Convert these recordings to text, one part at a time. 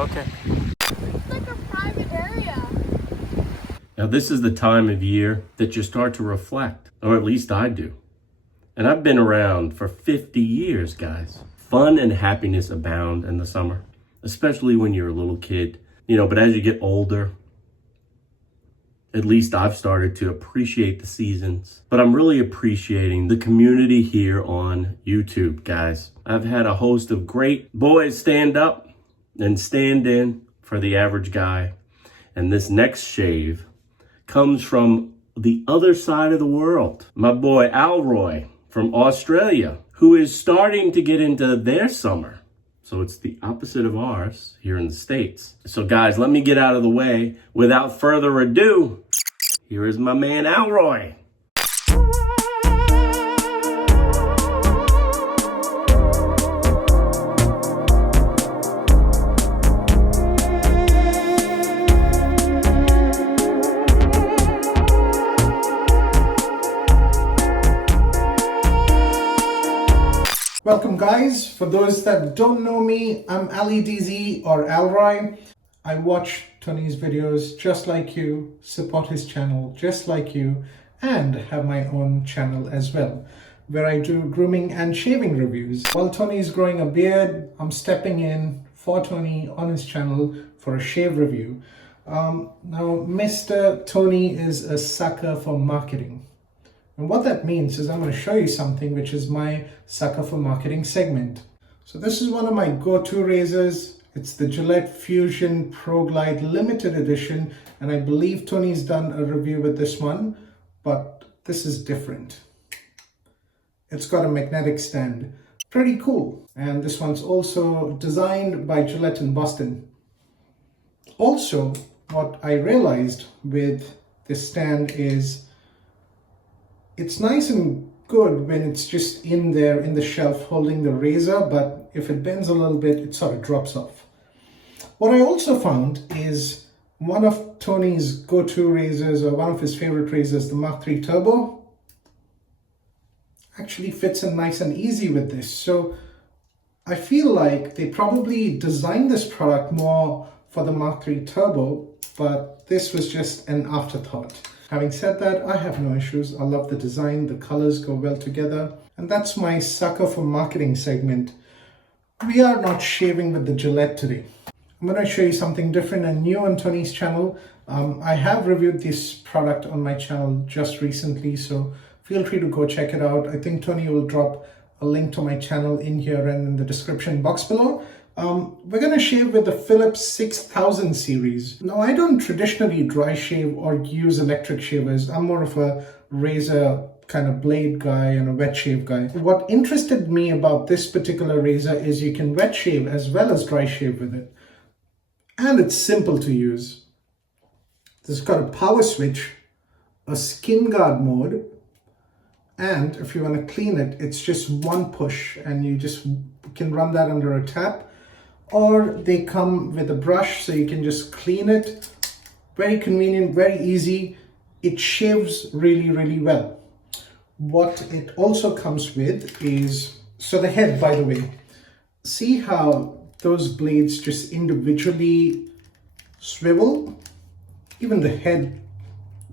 Okay. It's like a private area. Now this is the time of year that you start to reflect, or at least I do. And I've been around for 50 years, guys. Fun and happiness abound in the summer, especially when you're a little kid. But as you get older, at least I've started to appreciate the seasons. But I'm really appreciating the community here on YouTube, guys. I've had a host of great boys stand up and stand in for the average guy. And this next shave comes from the other side of the world. My boy Alroy from Australia, who is starting to get into their summer. So it's the opposite of ours here in the States. So guys, let me get out of the way. Without further ado, here is my man Alroy. Welcome guys. For those that don't know me, I'm AllyDz or Alroy. I watch Tony's videos just like you, support his channel just like you, and have my own channel as well, where I do grooming and shaving reviews. While Tony is growing a beard, I'm stepping in for Tony on his channel for a shave review. Now, Mr. Tony is a sucker for marketing. And what that means is I'm going to show you something which is my sucker for marketing segment. So this is one of my go-to razors. It's the Gillette Fusion Pro Glide Limited Edition. And I believe Tony's done a review with this one, but this is different. It's got a magnetic stand. Pretty cool. And this one's also designed by Gillette in Boston. Also, what I realized with this stand is it's nice and good when it's just in there in the shelf holding the razor, but if it bends a little bit, it sort of drops off. What I also found is one of Tony's go-to razors, or one of his favorite razors, the Mark III Turbo, actually fits in nice and easy with this. So I feel like they probably designed this product more for the Mark III Turbo, but this was just an afterthought. Having said that, I have no issues. I love the design, the colors go well together. And that's my sucker for marketing segment. We are not shaving with the Gillette today. I'm going to show you something different and new on Tony's channel. I have reviewed this product on my channel just recently, so feel free to go check it out. I think Tony will drop a link to my channel in here and in the description box below. We're going to shave with the Philips 6000 series. Now, I don't traditionally dry shave or use electric shavers. I'm more of a razor kind of blade guy and a wet shave guy. What interested me about this particular razor is you can wet shave as well as dry shave with it. And it's simple to use. It's got a power switch, a skin guard mode, and if you want to clean it, it's just one push and you just can run that under a tap. Or they come with a brush so you can just clean it. Very convenient, very easy. It shaves really, really well. What it also comes with is, so the head, by the way, see how those blades just individually swivel? Even the head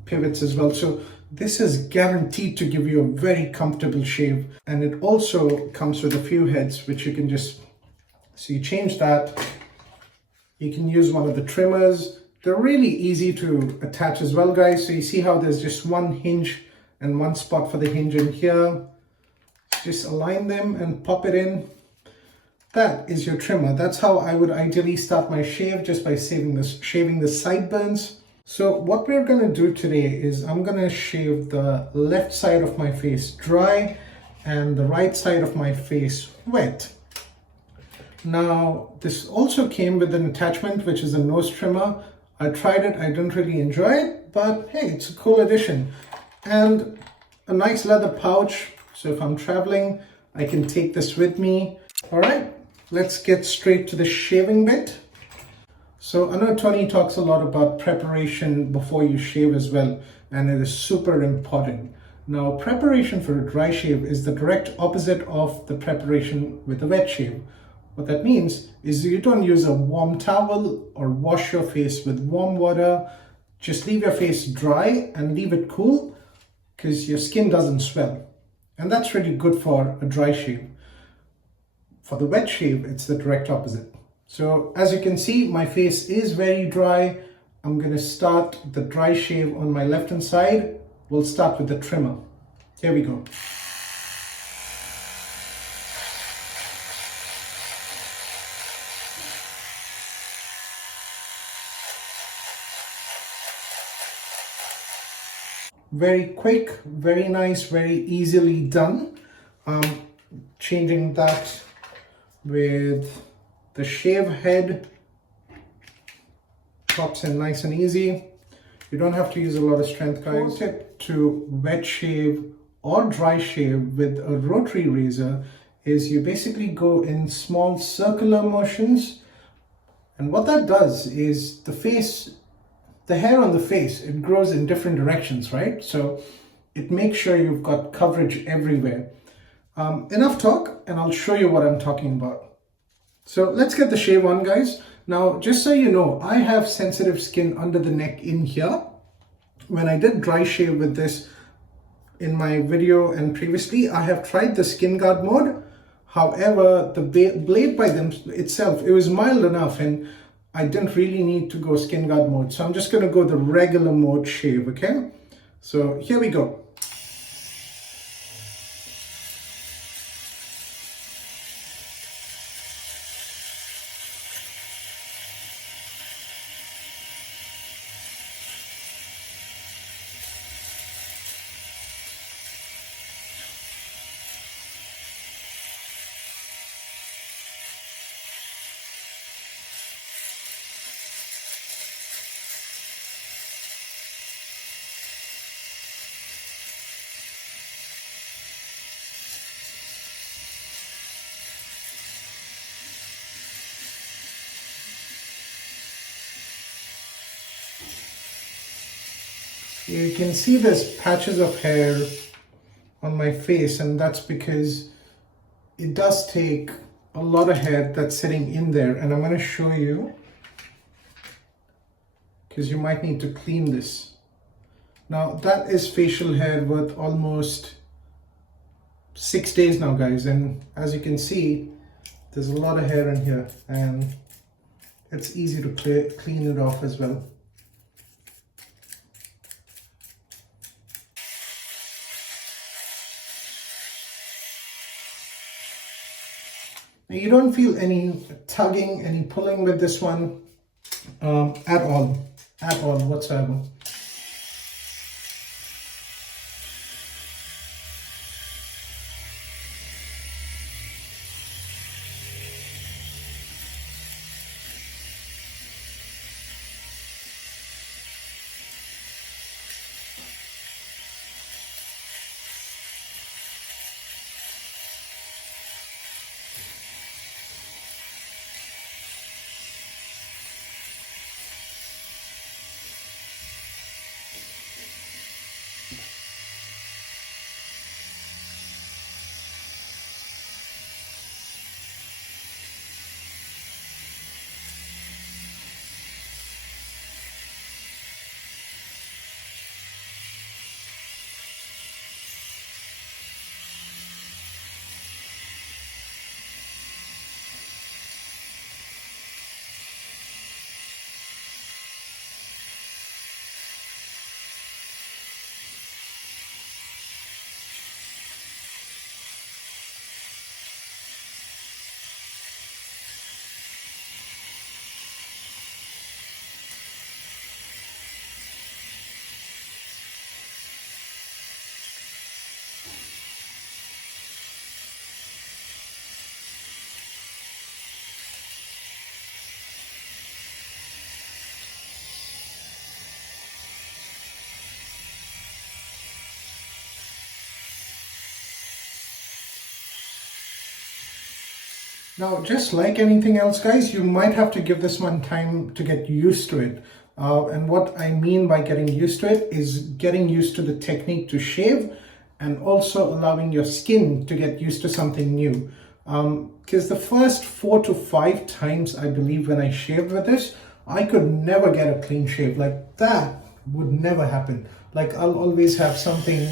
pivots as well. So this is guaranteed to give you a very comfortable shave. And it also comes with a few heads which you can just, so you change that. You can use one of the trimmers. They're really easy to attach as well, guys. So you see how there's just one hinge and one spot for the hinge in here. Just align them and pop it in. That is your trimmer. That's how I would ideally start my shave, just by shaving the sideburns. So what we're going to do today is I'm going to shave the left side of my face dry and the right side of my face wet. Now, this also came with an attachment, which is a nose trimmer. I tried it, I didn't really enjoy it, but hey, it's a cool addition. And a nice leather pouch, so if I'm traveling, I can take this with me. All right, let's get straight to the shaving bit. So I know Tony talks a lot about preparation before you shave as well, and it is super important. Now, preparation for a dry shave is the direct opposite of the preparation with a wet shave. What that means is you don't use a warm towel or wash your face with warm water. Just leave your face dry and leave it cool, because your skin doesn't swell. And that's really good for a dry shave. For the wet shave, it's the direct opposite. So as you can see, my face is very dry. I'm going to start the dry shave on my left hand side. We'll start with the trimmer. Here we go. Very quick, very nice, very easily done. Changing that with the shave head. Pops in nice and easy. You don't have to use a lot of strength, guys. Pro tip to wet shave or dry shave with a rotary razor is you basically go in small circular motions, and what that does is the hair on the face, it grows in different directions, right? So it makes sure you've got coverage everywhere. Enough talk, and I'll show you what I'm talking about. So let's get the shave on, guys. Now, just so you know, I have sensitive skin under the neck in here. When I did dry shave with this in my video and previously, I have tried the skin guard mode. However, the blade by itself, it was mild enough and I didn't really need to go skin guard mode. So I'm just going to go the regular mode shave, okay? So here we go. You can see there's patches of hair on my face, and that's because it does take a lot of hair that's sitting in there, and I'm going to show you because you might need to clean this. Now that is facial hair worth almost 6 days now, guys, and as you can see there's a lot of hair in here and it's easy to clean it off as well. Now you don't feel any tugging, any pulling with this one at all whatsoever. Now, just like anything else, guys, you might have to give this one time to get used to it. And what I mean by getting used to it is getting used to the technique to shave and also allowing your skin to get used to something new. Because the first 4 to 5 times, I believe, when I shaved with this, I could never get a clean shave. Like, that would never happen. Like, I'll always have something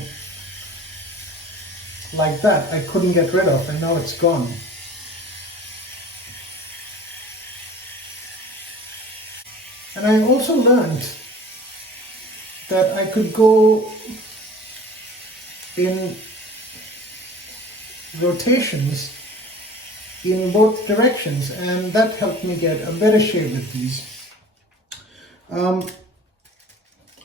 like that I couldn't get rid of, and now it's gone. And I also learned that I could go in rotations in both directions, and that helped me get a better shave with these.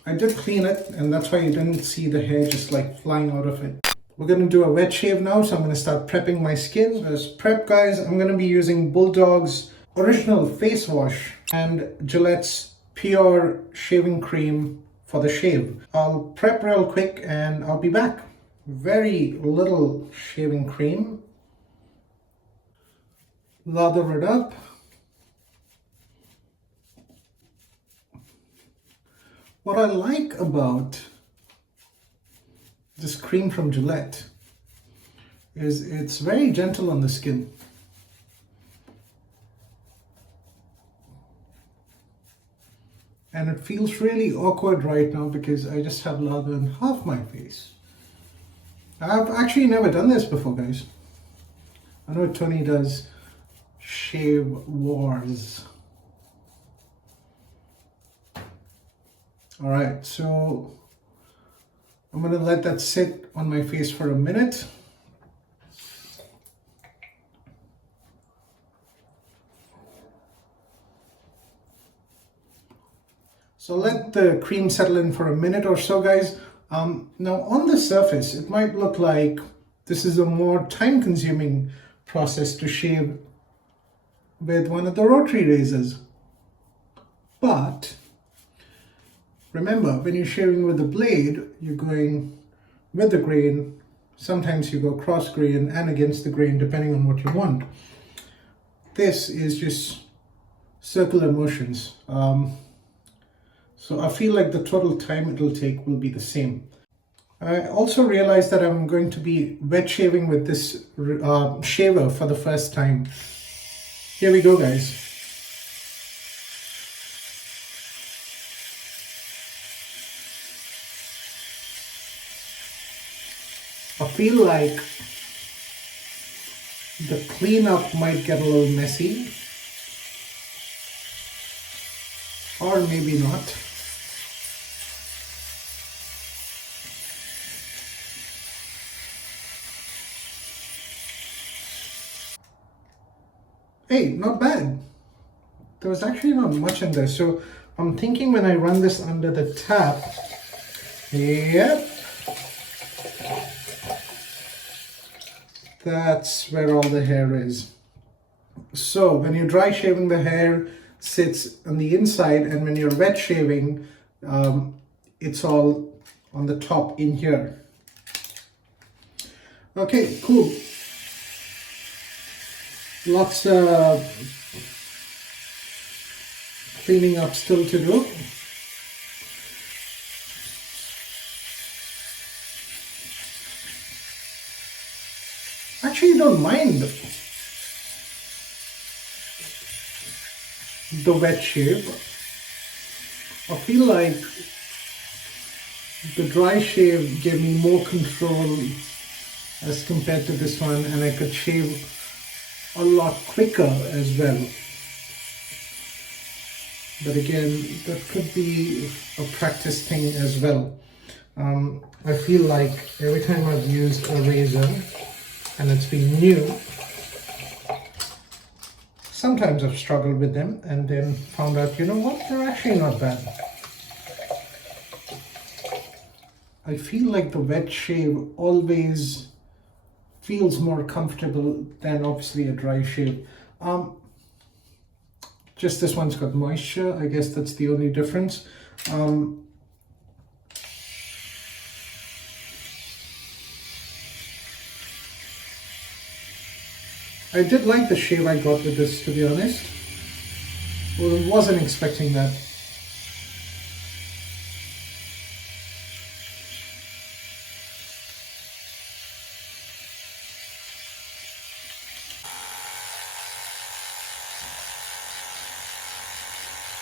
I did clean it, and that's why you didn't see the hair just like flying out of it. We're going to do a wet shave now, so I'm going to start prepping my skin. As prep, guys, I'm going to be using Bulldog's original face wash and Gillette's pure shaving cream for the shave. I'll prep real quick and I'll be back. Very little shaving cream. Lather it up. What I like about this cream from Gillette is it's very gentle on the skin. And it feels really awkward right now because I just have lather on half my face. I've actually never done this before, guys. I know Tony does shave wars. All right, so I'm gonna let that sit on my face for a minute. So let the cream settle in for a minute or so, guys. Now on the surface, it might look like this is a more time-consuming process to shave with one of the rotary razors. But remember, when you're shaving with the blade, you're going with the grain. Sometimes you go cross grain and against the grain, depending on what you want. This is just circular motions. So I feel like the total time it'll take will be the same. I also realized that I'm going to be wet shaving with this shaver for the first time. Here we go, guys. I feel like the cleanup might get a little messy, or maybe not. Hey, not bad. There was actually not much in there, so I'm thinking when I run this under the tap, yep, that's where all the hair is. So when you're dry shaving, the hair sits on the inside, and when you're wet shaving, it's all on the top in here. Okay, cool. Lots of cleaning up still to do. Actually, don't mind the wet shave. I feel like the dry shave gave me more control as compared to this one, and I could shave a lot quicker as well. But again, that could be a practice thing as well. I feel like every time I've used a razor and it's been new, sometimes I've struggled with them and then found out, you know what, they're actually not bad. I feel like the wet shave always feels more comfortable than obviously a dry shave. Just this one's got moisture. I guess that's the only difference. I did like the shave I got with this, to be honest. Well, I wasn't expecting that.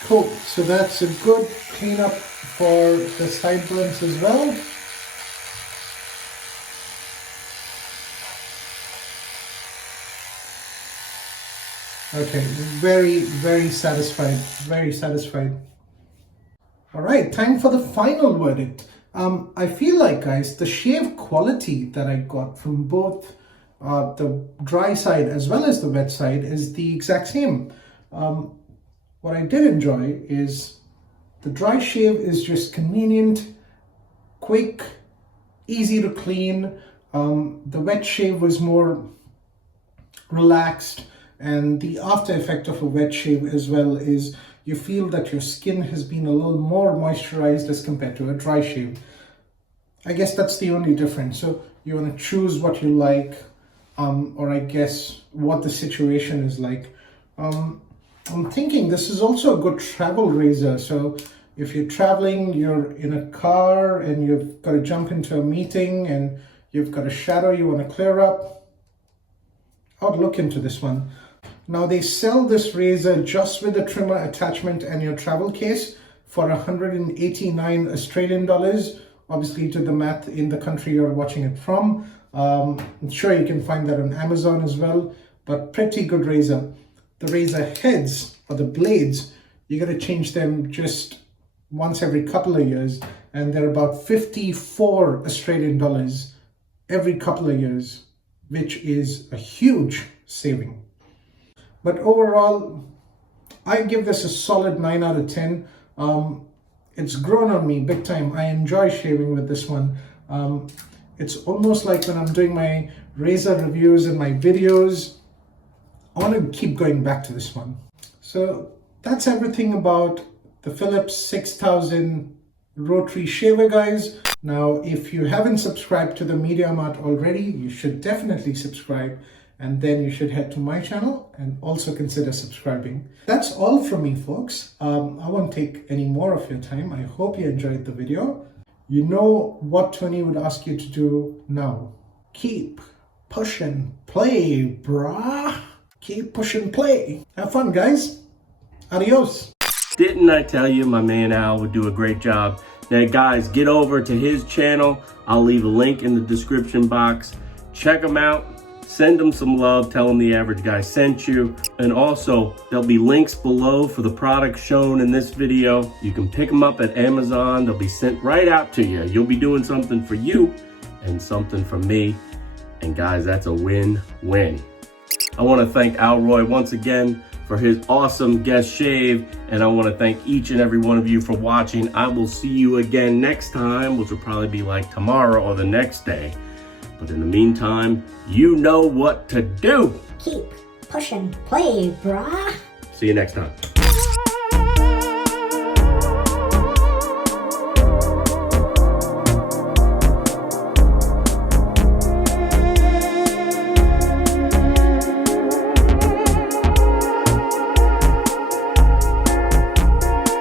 Cool, so that's a good cleanup for the sideburns as well. Okay, very satisfied, very satisfied. All right, time for the final verdict. I feel like, guys, the shave quality that I got from both the dry side as well as the wet side is the exact same. What I did enjoy is the dry shave is just convenient, quick, easy to clean. The wet shave was more relaxed, and the after effect of a wet shave as well is you feel that your skin has been a little more moisturized as compared to a dry shave. I guess that's the only difference. So you want to choose what you like, or I guess what the situation is like. I'm thinking this is also a good travel razor. So if you're traveling, you're in a car and you've got to jump into a meeting and you've got a shadow you want to clear up, I would look into this one. Now they sell this razor just with the trimmer attachment and your travel case for 189 Australian dollars. Obviously do the math in the country you're watching it from. I'm sure you can find that on Amazon as well, but pretty good razor. The razor heads or the blades, you got to change them just once every couple of years, and they're about 54 Australian dollars every couple of years, which is a huge saving. But overall, I give this a solid 9 out of 10. It's grown on me big time. I enjoy shaving with this one. It's almost like when I'm doing my razor reviews and my videos, I want to keep going back to this one. So that's everything about the Philips 6000 rotary shaver, guys. Now, if you haven't subscribed to the Media Mart already, you should definitely subscribe, and then you should head to my channel and also consider subscribing. That's all from me, folks. I won't take any more of your time. I hope you enjoyed the video. You know what Tony would ask you to do now. Keep push and play, brah. Keep push and play. Have fun, guys. Adios. Didn't I tell you my man Al would do a great job? Now guys, get over to his channel. I'll leave a link in the description box. Check him out. Send him some love. Tell him the average guy sent you. And also, there'll be links below for the products shown in this video. You can pick them up at Amazon. They'll be sent right out to you. You'll be doing something for you and something for me. And guys, that's a win-win. I want to thank Alroy once again for his awesome guest shave, and I want to thank each and every one of you for watching. I will see you again next time, which will probably be like tomorrow or the next day. But in the meantime, you know what to do. Keep pushing play, brah. See you next time.